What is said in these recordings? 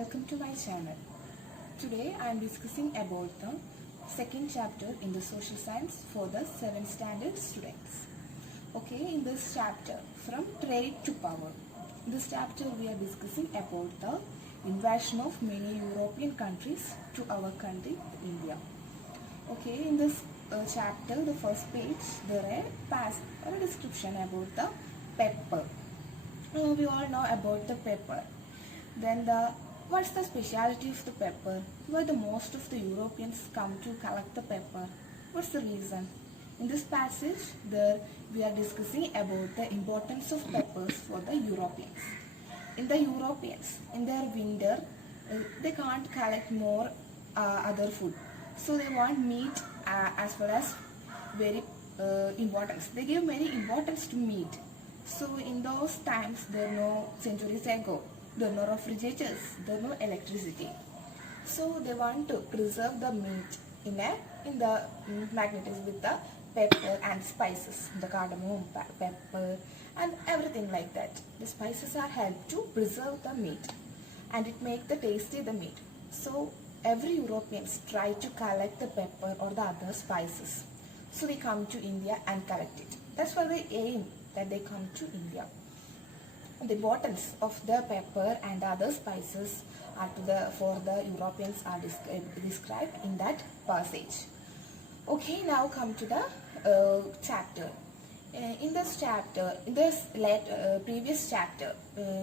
welcome to my channel. Today I am discussing about the second chapter in the social science for the 7th standard students. Okay, in this chapter, from trade to power. In this chapter we are discussing about the invasion of many European countries to our country, India. Okay, in this chapter, the first page, there is a description about the pepper. We all know about the pepper. Then what's the specialty of the pepper? Why the most of the Europeans come to collect the pepper? What's the reason? In this passage, there we are discussing about the importance of peppers for the Europeans. In the Europeans, in their winter, they can't collect more other food. So they want meat as well as very importance. They give many importance to meat. So in those times, there are no centuries ago. There are no refrigerators, there is no electricity. So they want to preserve the meat in the magnetism with the pepper and spices, the cardamom, pepper and everything like that. The spices are helped to preserve the meat and it makes the tasty the meat. So every Europeans try to collect the pepper or the other spices. So they come to India and collect it. That's why they aim that they come to India. The importance of the pepper and other spices for the Europeans are described in that passage. Okay, now come to the chapter. In this previous chapter,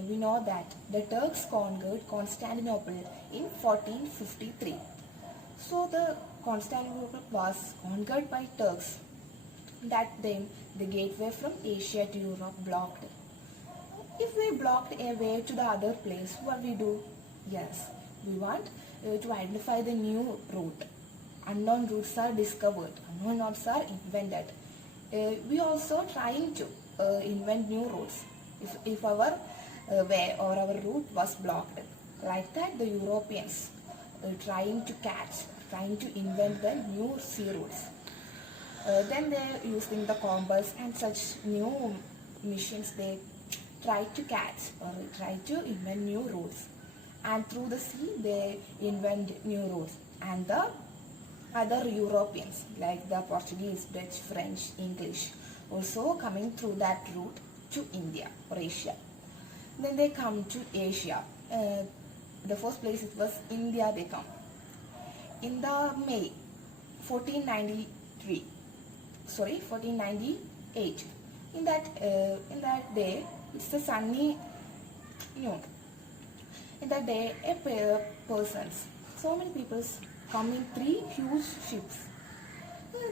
we know that the Turks conquered Constantinople in 1453. So the Constantinople was conquered by Turks. That then the gateway from Asia to Europe blocked. If we blocked a way to the other place, what we do? Yes, we want to identify the new route. Unknown routes are discovered, unknown routes are invented. We also trying to invent new routes if our way or our route was blocked. Like that, the Europeans trying to invent the new sea routes. Then they using the compass and such new machines, they try to catch or try to invent new routes, and through the sea they invent new routes, and the other Europeans like the Portuguese, Dutch, French, English also coming through that route to India or Asia. Then they come to Asia. The first place it was India they come. In the May 1498. In that day, it's a sunny noon. In that day, a pair of persons, so many people come in 3 huge ships.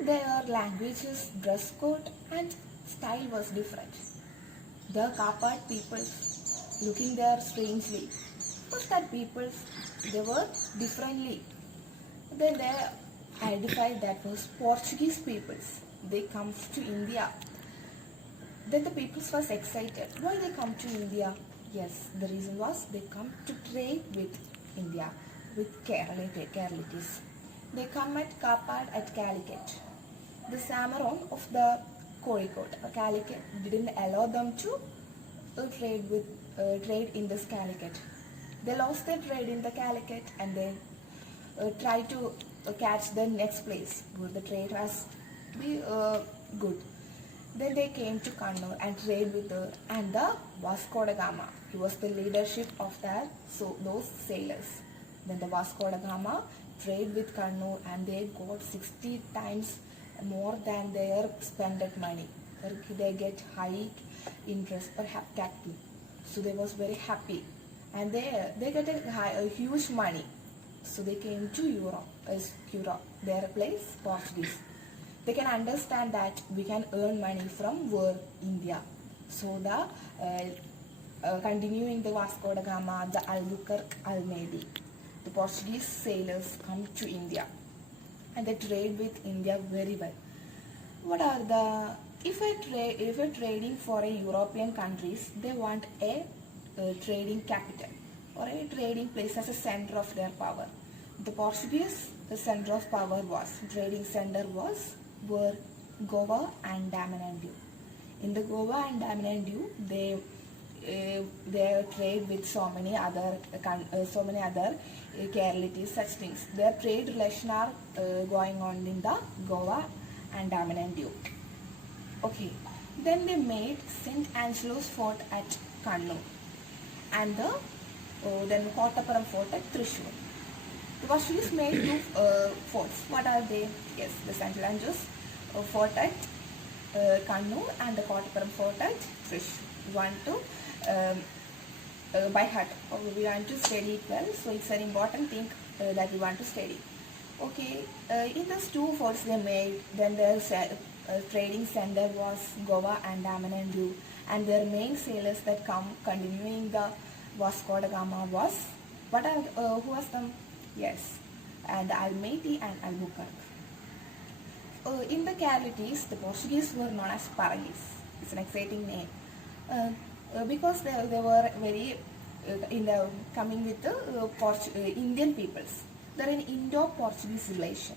Their languages, dress code and style was different. The Carpathian people looking there strangely. But that people, they were differently. Then they identified that was Portuguese peoples. They come to India. Then the people was excited. Why they come to India? Yes, the reason was they come to trade with India, with Keralites. They come at Kapad at Calicut. The Samaron of the Kozhikode, Calicut, didn't allow them to trade in this Calicut. They lost their trade in the Calicut and they tried to catch the next place where the trade was good. Then they came to Kannur and trade with her and the Vasco da Gama. He was the leadership of those sailors. Then the Vasco da Gama trade with Kannur and they got 60 times more than their spended money. They get high interest per capital. So they was very happy and they get a huge money. So they came to Europe, their place, Portuguese. They can understand that we can earn money from India. So continuing the Vasco da Gama, the Albuquerque, Almeida, the Portuguese sailors come to India and they trade with India very well. What are if we're trading for a European countries, they want a trading capital or a trading place as a center of their power. The Portuguese, the center of power trading center were Goa and Daman and Dew. In the Goa and Daman and Dew, they they trade with so many other Keralities, such things. Their trade relations are going on in the Goa and Andaman and Diu. Okay, then they made St. Angelo's Fort at Kannur and then Kottapuram Fort at Thrissur. The Portuguese made two forts. What are they? Yes, the St. Angelo's Fort at Kannur and the Kottapuram Fort at Thrissur. We want to by heart. We want to study it well, so it's an important thing that we want to study. Okay, in those two forts they made, then their trading center was Goa and Andaman and Diu, and their main sailors that come continuing the Vasco da Gama was, who was them? Yes, and Almaty and Albuquerque. In the Carolities, the Portuguese were known as Parangis. It's an exciting name because they were very coming with the Indian peoples. They're an Indo-Portuguese relation.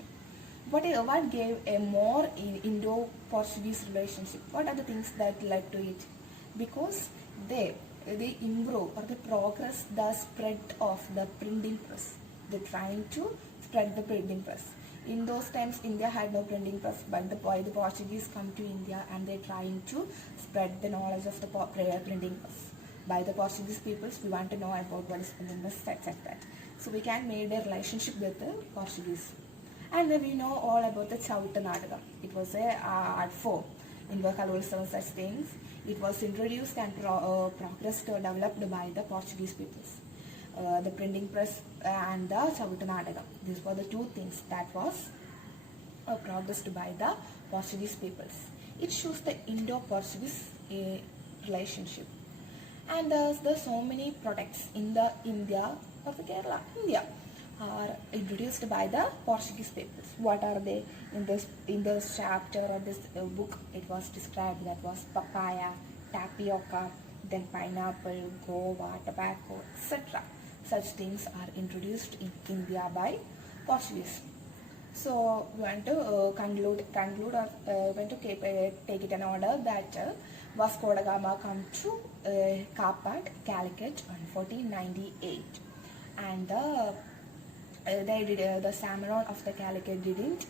What gave a more Indo-Portuguese relationship? What are the things that led to it? Because they improve or they progress the spread of the printing press. They're trying to spread the printing press. In those times, India had no printing press, but the Portuguese come to India and they're trying to spread the knowledge of the printing press. By the Portuguese peoples, we want to know about what is printing press, etc. So we can make a relationship with the Portuguese. And then we know all about the Chauta Nadagam. It was a art form in the Kalulsavam, such things. It was introduced and progressed or developed by the Portuguese peoples. The printing press and the Chauta Nadagam. These were the two things that was progressed by the Portuguese peoples. It shows the Indo-Portuguese relationship. And there's so many products in the India or the India are introduced by the Portuguese peoples. What are they? In this chapter or this book, it was described. That was papaya, tapioca, then pineapple, guava, tobacco, etc. Such things are introduced in India by Portuguese. So we want to conclude or want to take it in order that Vasco da Gama come to Calicut in 1498, and the Samron of the Calicut didn't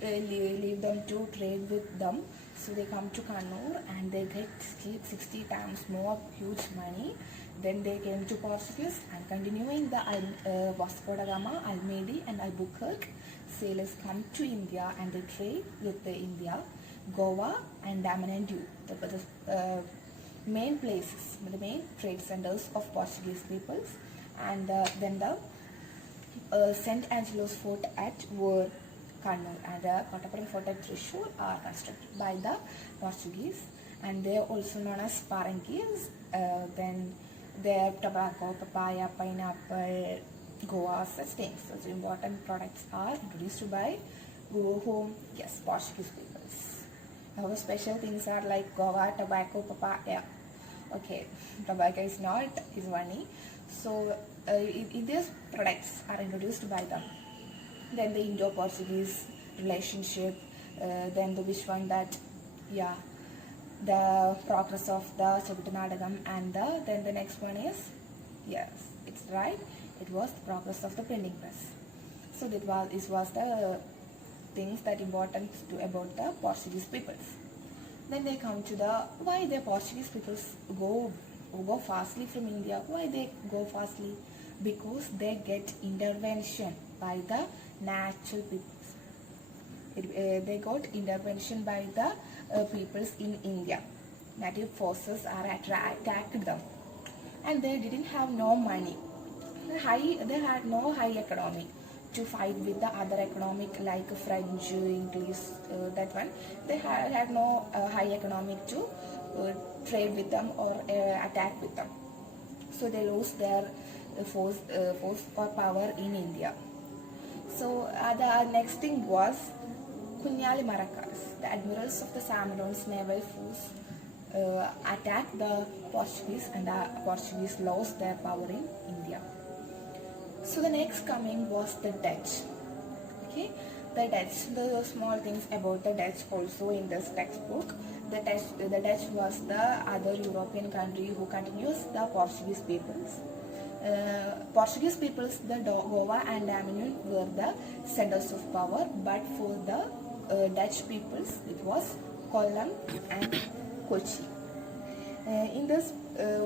leave them to trade with them, so they come to Kannur and they get 60 times more huge money. Then they came to Portuguese and continuing the Vasco da Gama, Almeida and Albuquerque sailors come to India and they trade with the India, Goa and Andaman and Diu. The main places, the main trade centers of Portuguese peoples. And then the St. Angelo's Fort at Kannur and the Kottapuram Fort at Thrissur are constructed by the Portuguese, and they are also known as Parangis. Then their tobacco, papaya, pineapple, Goa, such things. So important products are introduced by whom? Yes, Portuguese peoples. Our special things are like guava, tobacco, papaya. Okay, tobacco is not, is money. So these products are introduced by them. Then the Indo-Portuguese relationship, then the which one that, yeah, the progress of the Chauta Nadagam, and then the next one is, yes, it's right, it was the progress of the printing press. So this was the things that important about the Portuguese peoples. Then they come to the why the Portuguese peoples go fastly from India. Why they go fastly? Because they get intervention by the natural peoples. They got intervention by the peoples in India. Native forces are attacked them, and they didn't have no money. They had no high economy to fight with the other economic like French, English, that one. They had no high economic to trade with them or attack with them. So they lost their force or power in India. So the next thing was Kunyali Maracas. The admirals of the Samaron's naval force attacked the Portuguese, and the Portuguese lost their power in India. So the next coming was the Dutch. Okay, the Dutch, the small things about the Dutch also in this textbook. The Dutch was the other European country who continues the Portuguese peoples. Portuguese peoples, the Goa and Dominion were the centers of power, but for the Dutch peoples, it was Kollam and Kochi. In this,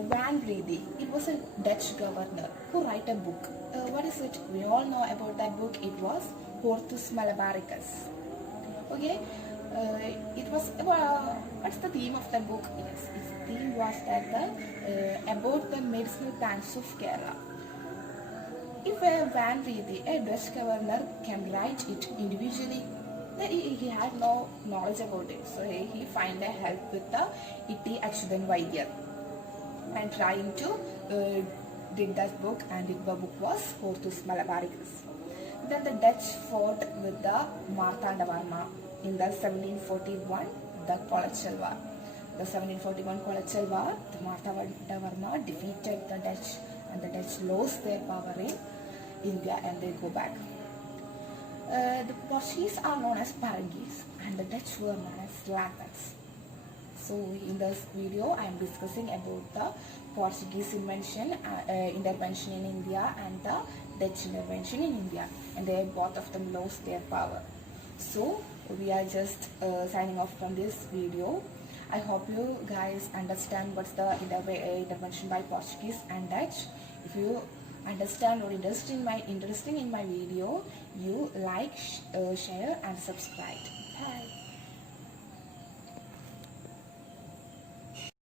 Van Breede, it was a Dutch governor who wrote a book. What is it? We all know about that book. It was Hortus Malabaricus. Okay, it was what's the theme of that book? Yes, its theme was that about the medicinal plants of Kerala. If Van Breede, a Dutch governor, can write it individually, then he had no knowledge about it, so he find a help with the Itti Achyutan Vaidya and trying to did that book, and the book was Hortus Malabaricus. Then the Dutch fought with the Marthandavarma in the 1741, the Kolachal War. The 1741 Kolachal War, the Marthandavarma defeated the Dutch, and the Dutch lost their power in India and they go back. The Portuguese are known as Parangis and the Dutch were known as Latins. So in this video I am discussing about the Portuguese intervention in India and the Dutch intervention in India, and they both of them lost their power. So we are just signing off from this video. I hope you guys understand what's the intervention by Portuguese and Dutch. If you understand or interested in my video, you like, share and subscribe. Bye.